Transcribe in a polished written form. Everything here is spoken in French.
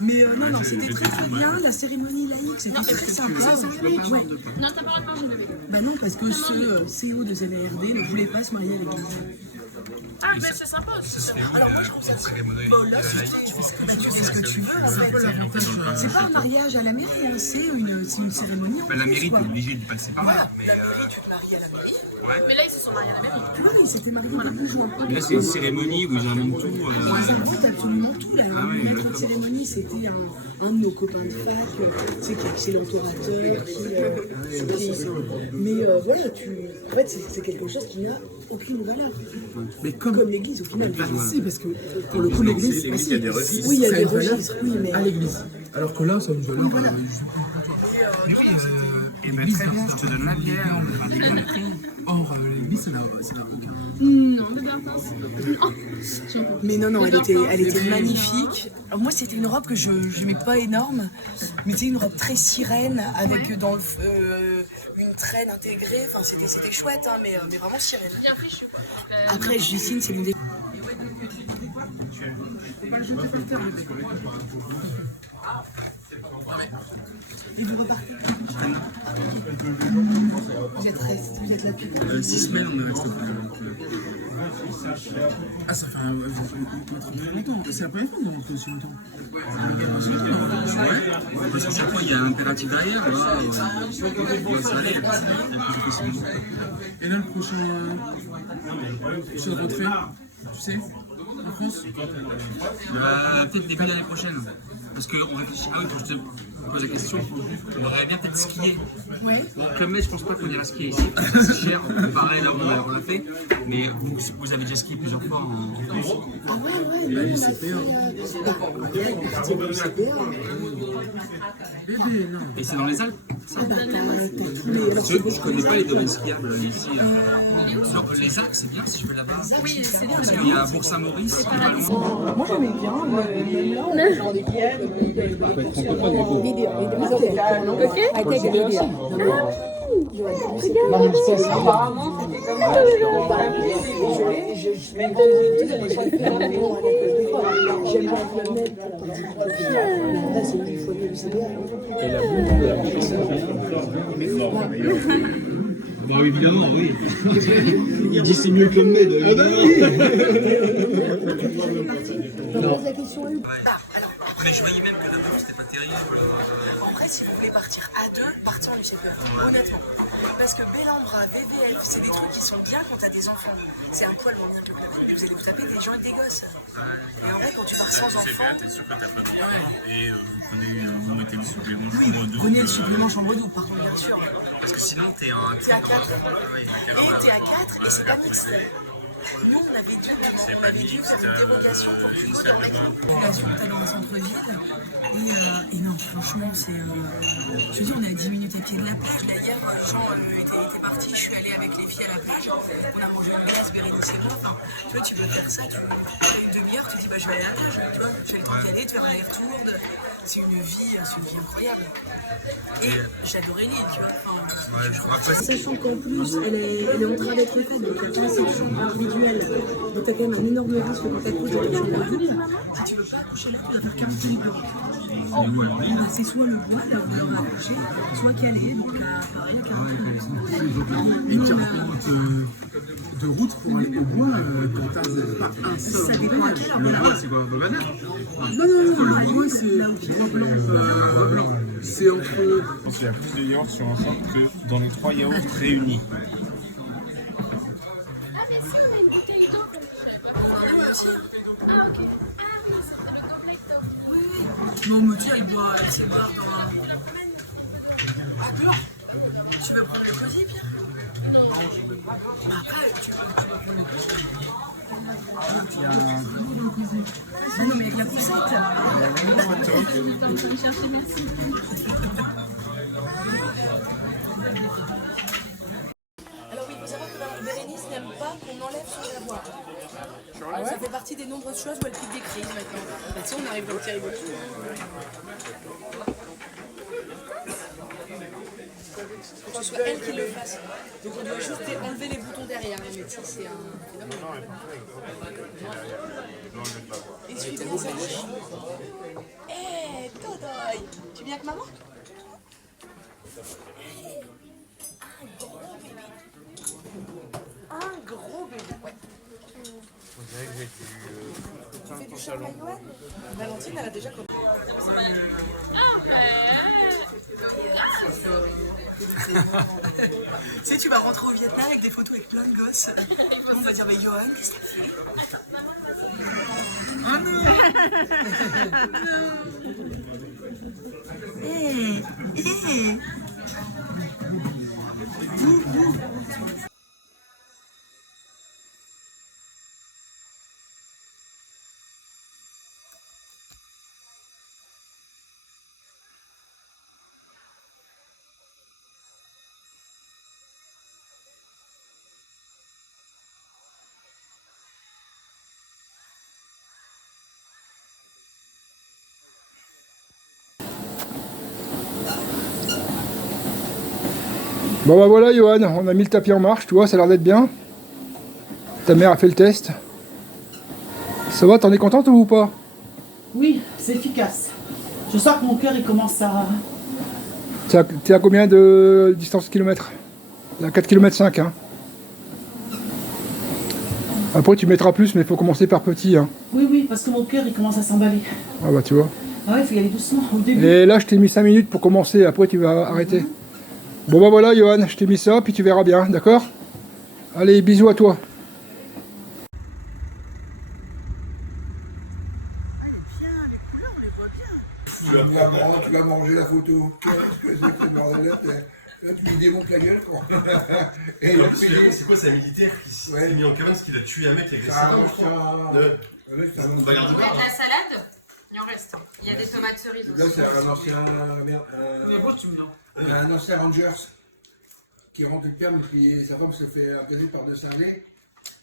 Mais non, non, c'était très très bien. La cérémonie laïque, c'était très sympa. Ouais. Non, t'as pas le droit de bébé. Bah non, parce que ce CEO de ZARD ne voulait pas se marier à l'église. Ah, mais c'est sympa aussi. Alors moi je trouve ça bon, là, tu fais ce que tu veux en fait. C'est pas un mariage à la mairie, hein, c'est une cérémonie. La mairie, t'es obligé de passer par là. La mairie, tu te maries à la mairie. Mais là, ils se sont mariés à la mairie. Oui, ils s'étaient mariés le 12 juin. Là, c'est une cérémonie où ils inventent tout. Ils inventent absolument tout. La maître de cérémonie, c'était un de nos copains de fac, tu sais, qui est excellent orateur. Mais voilà, en fait, c'est quelque chose qui n'a aucune valeur. Mais comme l'église, au final. Si, parce que pour le coup, l'église, il y a des registres. Oui, il y a des une valeur registres, oui, mais. à l'église. Alors que là, ça a une valeur. Voilà. Et ben très bien, je te donne la bière. Or, l'église, ça n'a aucun. Non, mais attends. Mais non, elle était magnifique. Alors moi, c'était une robe que je n'aimais pas énorme, mais c'était une robe très sirène, avec dans une traîne intégrée. Enfin, c'était chouette, hein, mais vraiment sirène. Bien fichu. Après, Justine, c'est l'une des... Et vous repartez. Vous êtes là depuis 6 semaines, on est resté au Canada. Ah, ça fait très longtemps. C'est la première fois que vous rentrez aussi longtemps. Parce que chaque fois, il y a un impératif derrière. Là, on va se aller. Et là, le prochain rentrée, tu sais, en France? Peut-être début l'année prochaine. Parce qu'on réfléchit. Ah oui, quand je te pose la question, on aurait bien peut-être skier. Ouais. Donc le mai, je pense pas qu'on ira skier ici, parce que c'est cher. Pareil, là, on l'a fait. Mais vous avez déjà skié plusieurs fois en France. Ah ouais, Bah, l'ICPA. Bébé, non. Et c'est dans les Alpes. Ça. Mais Je connais pas les domaines skiables ici. Donc les Alpes, c'est bien si je vais là-bas. Oui, c'est bien. Parce qu'il y a Bourg-Saint-Maurice, qui est pas loin. moi j'aimais bien, même là, on genre des bières. Ok. Apparemment, c'était comme ça. Je mets j'aime bien le mettre. Là, c'est une fois de CDA. Et la bon, évidemment, oui. Il dit c'est mieux que le med. Non. La question est où? Mais je voyais même que la bouffe, c'était pas terrible. En vrai, si vous voulez partir à deux, partez en UCPE, honnêtement. Parce que Bellambra, VVL, c'est des trucs qui sont bien quand t'as des enfants. C'est un poil moins bien que le Club Med, vous allez vous taper des gens et des gosses. Et en vrai, quand tu pars sans enfants... T'es sûr que t'as pas de et vous mettez le supplément Oui, chambre 2. prenez le supplément chambre double, par contre, bien sûr. Parce que sinon, t'es à 4. T'es à 4. Et t'es à 4 et c'est pas mixte. Nous, on avait dû faire une dérogation pour que nous dormions. On est dans le centre-ville. Et non, franchement, c'est. Je veux dire, on est à 10 minutes à pied de la plage. Là, hier, Jean était parti, je suis allée avec les filles à la plage. On a mangé une glace, Bérénice et moi. Enfin, tu vois, tu peux faire ça, tu fais une demi-heure, tu te dis, bah, je vais aller à la plage. Tu vois, j'ai le temps d'y aller, de faire un aller-retour. C'est une vie incroyable. Et j'adorais l'île, tu vois. Sachant qu'en plus, elle est en train d'être faite, donc il y a une section individuelle. Donc tu as quand même un énorme risque quand tu accouches de coucher la double. Si tu veux pas accoucher là, tu dois faire 40 000 blocs. C'est soit le bois, là où on va accoucher, soit calé, donc pareil, 40 000. Et 40 minutes de route pour aller au bois quand t'as pas un seul. Ça dépend à quelle heure. Le bois, c'est quoi? Bobana? Non, le bois, c'est bois blanc. C'est entre. Je pense qu'il y a plus de yaourts sur un centre que dans les 3 yaourts réunis. Ah, mais si, on a une bouteille d'eau. Je savais pas. Ah, ok. Ah, oui, c'est le gobelet d'eau. Non, mais tu sais, elle sait boire dans un. Ah, dehors. Tu veux prendre le cosy, Pierre? Non. Bah après, tu veux prendre le cosy. Ah non, mais avec la poussette. Je vais chercher, merci. Alors oui, il faut savoir que Bérénice n'aime pas qu'on enlève son jaguar. Ça fait partie des nombreuses choses où elle pique des crises maintenant. Bah si, on arrive dans le petit rigolo. Faut que ce soit elle qui le fasse. Donc on doit juste enlever les boutons derrière. Mais ça, c'est un phénomène. Et suivez bien sa bouche. Aïe, tu viens avec maman? Un gros bébé, ouais. On dirait que j'ai Tu fais du charme à Yoann? Valentine, elle a déjà commencé. Tu sais, tu vas rentrer au Vietnam avec des photos avec plein de gosses. On va dire, mais Yoann, qu'est-ce que t'as fait? Oh non! Hé! Hé! Bon bah voilà Johan, on a mis le tapis en marche, tu vois, ça a l'air d'être bien. Ta mère a fait le test. Ça va, t'en es contente ou pas? Oui, c'est efficace. Je sens que mon cœur il commence à... T'es à combien de distance kilomètres? À 4 km 5 hein. Après tu mettras plus mais il faut commencer par petit hein. Oui, parce que mon cœur il commence à s'emballer. Ah bah tu vois. Ah ouais, il faut y aller doucement au début. Et là je t'ai mis 5 minutes pour commencer, après tu vas arrêter. Bon bah voilà Johan, je t'ai mis ça, puis tu verras bien, d'accord? Allez, bisous à toi. Tu vas manger la photo. Qu'est-ce que c'est que ce bordel là? Tu lui démontes la gueule, quoi. Et en plus, c'est quoi, c'est un militaire qui s'est mis en cabane parce qu'il a tué un mec avec ça ses dents, je crois. Regarde de la salade, il en reste. Il y a des tomates cerises là, aussi. c'est un ancien Rangers qui rentre le terme, puis sa femme se fait agresser par deux cinglés.